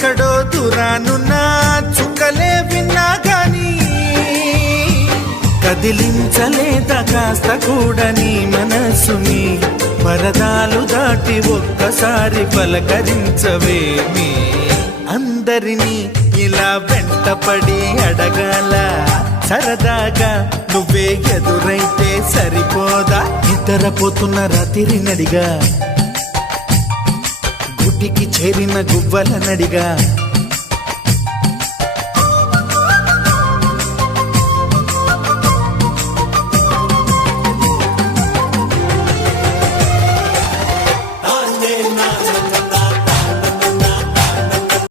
ఎక్కడో దూరానున్నా చుక్కలే విన్నా గాని కదిలించలేదా కాస్త కూడా నీ మనసుని పరదాలు దాటి ఒక్కసారి పలకరించవేమి అందరినీ ఇలా వెంటపడి అడగాల సరదాగా నువ్వే ఎదురైతే సరిపోదా నిద్రపోతున్న రాత్రి నడిగా గుడ్డికి చేరిన గువ్వల నడిగా